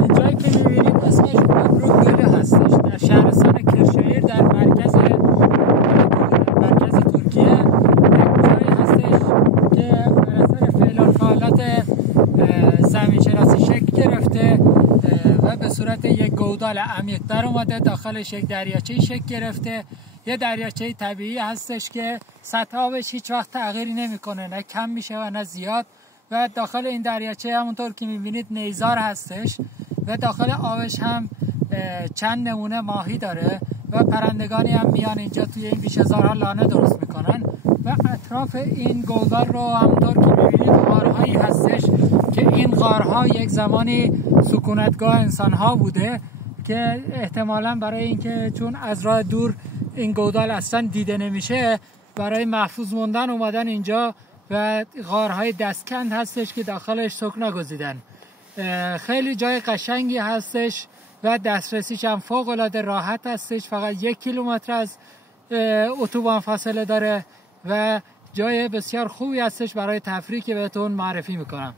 اینجایی که میبینید اسمش ابرو گله هستش، در شهرستان کرشایر در مرکز ترکیه. یک جایی هستش که بر اثر فعالات زمین شناسی شکل گرفته و به صورت یک گودال عمیق‌تر اومده، داخلش یک دریاچه شکل گرفته. یه دریاچه طبیعی هستش که سطح آبش هیچ وقت تغییری نمیکنه، نه کم میشه و نه زیاد. و داخل این دریاچه همونطور که میبینید نیزار هستش و داخل آبش هم چند نمونه ماهی داره و پرندگانی هم میان اینجا توی این بیشه‌زارها لانه درست میکنن. و اطراف این گودال رو همونطور که میبینید غارهایی هستش که این غارها یک زمانی سکونتگاه انسانها بوده که احتمالاً برای اینکه چون از راه دور این گودال اصلا دیده نمیشه، برای محفوظ موندن اومدن اینجا و غارهای دستکند هستش که داخلش سکنا گزیدن. خیلی جای قشنگی هستش و دسترسیش هم فوق العاده راحت هستش. فقط 1 کیلومتر از اتوبان فاصله داره و جای بسیار خوبی هستش برای تفریح که بهتون معرفی میکنم.